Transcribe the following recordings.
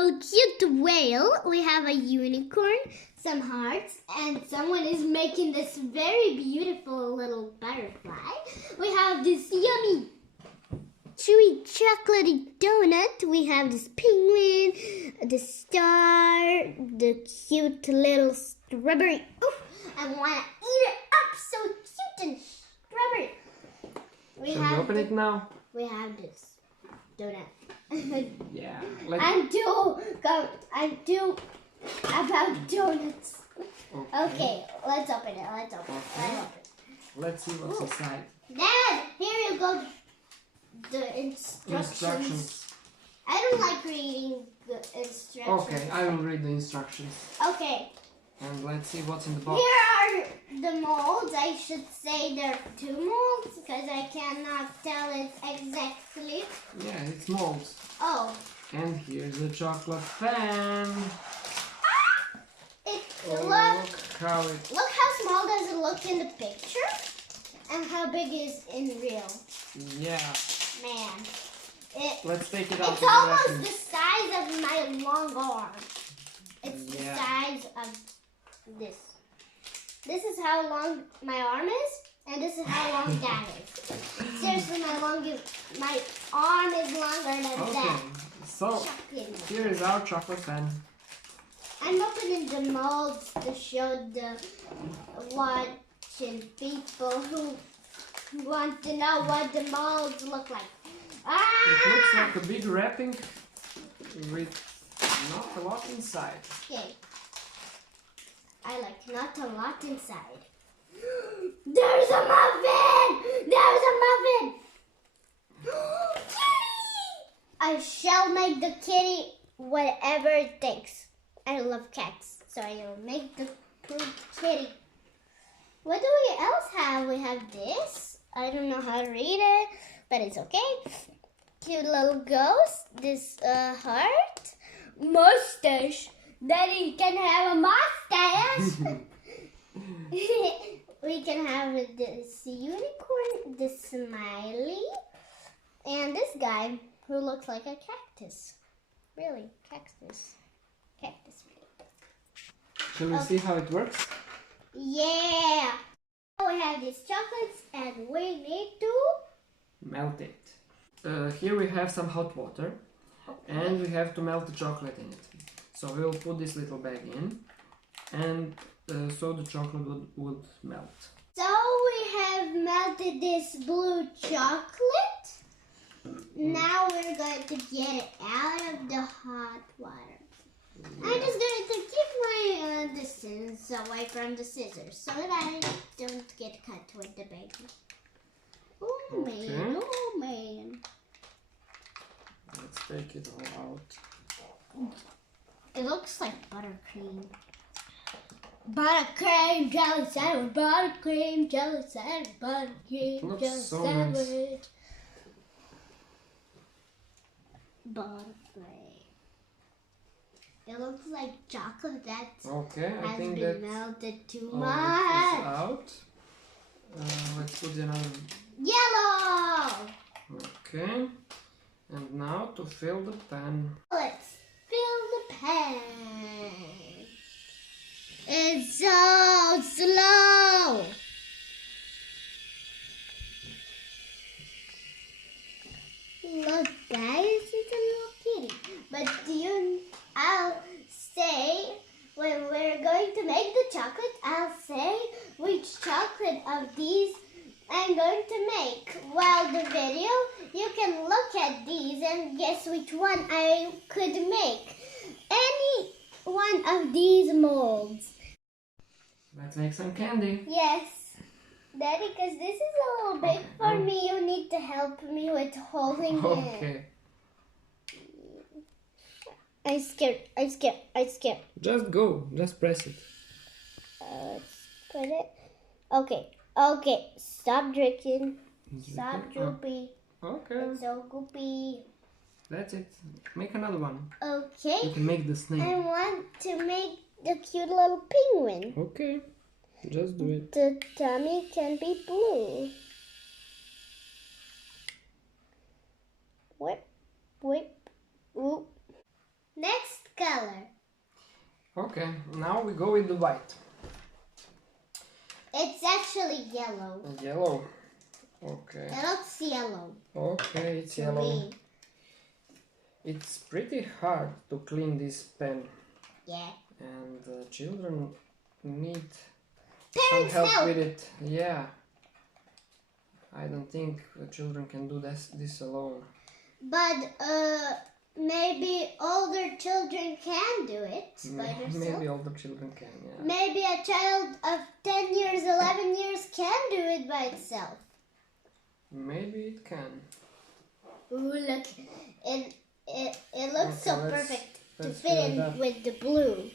little cute whale. We have a unicorn, some hearts, and someone is making this very beautiful little butterfly. We have this yummy, chewy, chocolatey donut. We have this penguin, the star, the cute little strawberry. Oof, I want to eat it up. So cute and strawberry. Shall we open it now? We have this donut. Yeah. I'm too about donuts. Okay, let's open it. Let's open it. Let's see what's inside. Dad, here you go. The instructions. I don't like reading the instructions. Okay, I will read the instructions. Okay. And let's see what's in the box. Here are the molds. I should say there are 2 molds because I cannot tell it exactly. Yeah, it's molds. Oh. And here's the chocolate fan. Look how small does it look in the picture? And how big is in real? Yeah. Man. Let's take it out. It's almost the size of my long arm. It's the size of this. This is how long my arm is, and this is how long that is. Seriously, my arm is longer than that. So here is our chocolate fan. I'm opening the molds to show the watching people who want to know what the molds look like. It looks like a big wrapping with not a lot inside. Okay. I like not a lot inside. There's a muffin! There's a muffin! I shall make the kitty whatever it takes. I love cats, so I will make the kitty. What do we else have? We have this. I don't know how to read it, but it's okay. Cute little ghost. This heart. Mustache. Daddy can have a mustache. We can have this unicorn, this smiley, and this guy who looks like a cactus. Really, cactus. Cactus. Shall we see how it works? Yeah. We have these chocolates and we need to melt it. Here we have some hot water and we have to melt the chocolate in it. So we will put this little bag in and so the chocolate would melt. So we have melted this blue chocolate. Now we're going to get it out of the hot water. Yeah. I'm just going to keep my distance away from the scissors so that I don't get cut with the baby. Oh man, oh man. Let's take it all out. It looks like buttercream. Buttercream jelly sandwich, buttercream jelly sandwich, buttercream jelly sandwich. Buttercream. It looks like chocolate that has been melted too much. Out. Let's put another yellow. Okay. And now to fill the pan. Let's fill the pan. It's so slow. Look, guys, it's a little kitty. But I'll say when we're going to make the chocolate, I'll say which chocolate of these I'm going to make. While the video, you can look at these and guess which one I could make. Any one of these molds. Let's make some candy. Yes. Daddy, because this is a little big for me, you need to help me with holding it. Okay. I'm scared. Just go. Just press it. Let's put it. Okay. Stop drinking. Stop droopy. Okay. It's so goopy. That's it. Make another one. Okay. You can make the snake. I want to make the cute little penguin. Okay. Just do it. The tummy can be blue. Whip. Ooh. Next Okay, now we go with the white. It's actually yellow. Yellow. Okay. It looks yellow. Okay, it's to yellow. me. It's pretty hard to clean this pen, Yeah. and children need Parents some help help. with it. Yeah. I don't think children can do this alone. But maybe older children can do it by themselves. Maybe older children can, yeah. Maybe a child of 10 years, 11 years can do it by itself. Maybe it can. Ooh, look. It looks Okay, so let's- perfect to let's fit fill it in up. with the blue.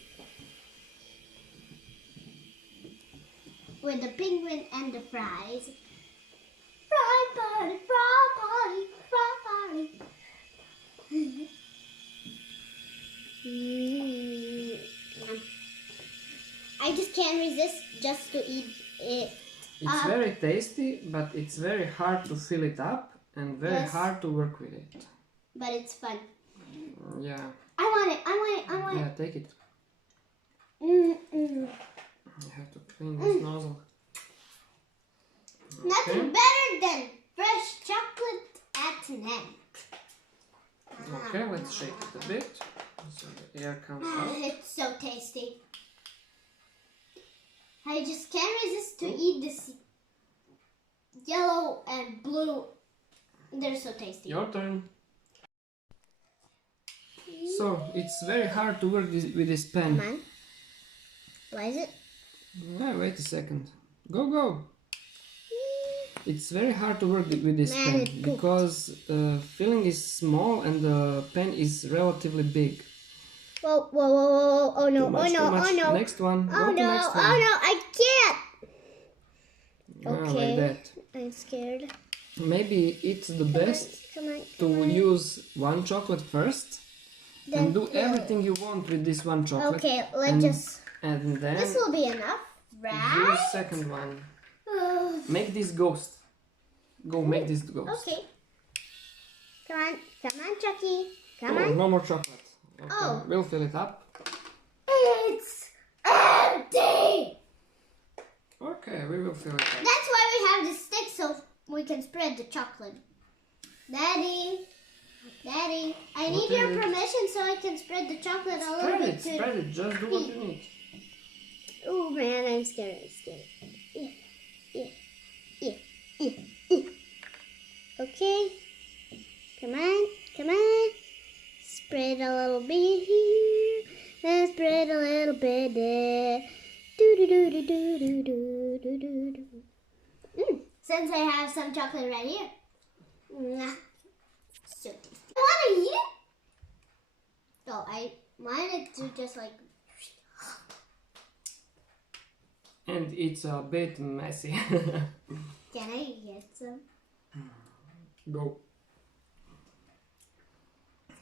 With the penguin and the fries. Fry party, fry party, fry party. I just can't resist just to eat it. It's very tasty, but it's very hard to fill it up and very Yes. hard to work with it. But it's fun. Yeah. I want it, I want it, I want Yeah, take it. it. Mm-mm. You have to clean this nozzle. Nothing better than fresh chocolate at night. Okay, let's shake it a bit so the air comes out. It's so tasty. I just can't resist to eat this yellow and blue. They're so tasty. Your turn. So, it's very hard to work with this pen. Come on. Why is it? Wait a second. Go, go! It's very hard to work with this Man, pen it pooped. because filling is small and the pen is relatively big. Whoa, whoa, whoa, whoa. Oh no, Too much, oh no, too much. oh no. Next one. Oh Go to no, next oh one. no, I can't. Like that. I'm scared. Maybe it's the best Come on, to come on. use one chocolate first and do Then- everything you want with this one chocolate. Okay, let's and, just. and then This will be enough, do right? the second one. Make this ghost. Go make this ghost. Okay. Come on, Chucky. Come Oh, on. no more chocolate. Okay, Oh. we'll fill it up. It's empty. Okay, we will fill it up. That's why we have the stick so we can spread the chocolate. Daddy, I need your is it? permission so I can spread the chocolate a little bit too. Spread it. Just do what you need. Oh man, I'm scared. Yeah. Okay. Come on. Spread a little bit here. And spread a little bit there. Do. Since I have some chocolate right here. Mwah. So tasty. I want to eat it. So I wanted to just like. And it's a bit messy. Can I get some? Go.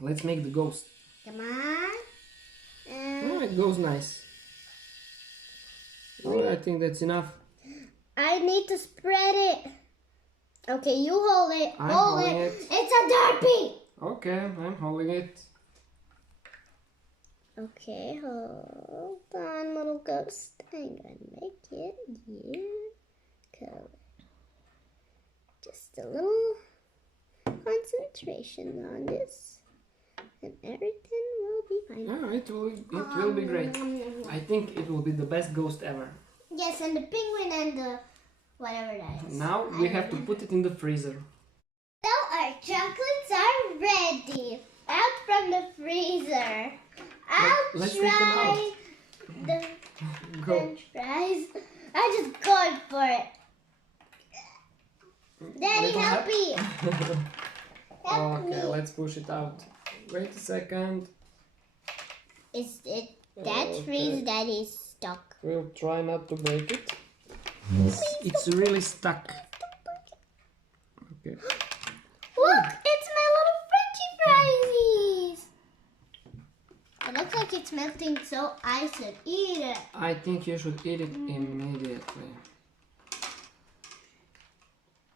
Let's make the ghost. Come on. Oh, it goes nice. Oh, I think that's enough. I need to spread it. Okay, you hold it. I'm hold holding it. it. It's a derpy. Okay, I'm holding it. Okay, hold on, little ghost. I'm gonna make it your color. Just a little concentration on this, and everything will be fine. Oh, it will be great. I think it will be the best ghost ever. Yes, and the penguin and the whatever that is. Now we have to put it in the freezer. So our chocolates are ready. Out from the freezer. Let's take them out. Try the Go. French fries. I just going for it. Daddy, Little help me. Help Okay, me. let's push it out. Wait a second. Is it that Okay. freeze that is stuck? We'll try not to break it. It's really stuck. Okay. Look, it's my little Frenchy fries. It looks like it's melting, so I should eat it. I think you should eat it immediately.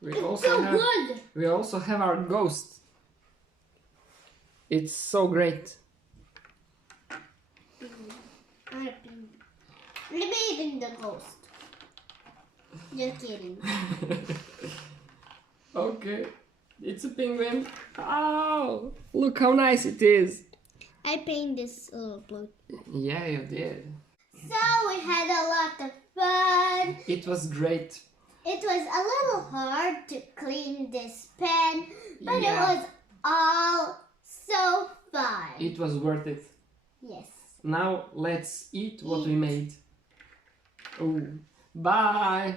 We also have our ghost. It's so great. I'm gonna Maybe even the ghost. Just kidding. Okay, it's a penguin. Oh, look how nice it is. I painted this little blue. Yeah, you did. So we had a lot of fun. It was great. It was a little hard to clean this pen, but Yeah. it was all so fun. It was worth it. Yes. Now let's eat what we made. Oh, bye.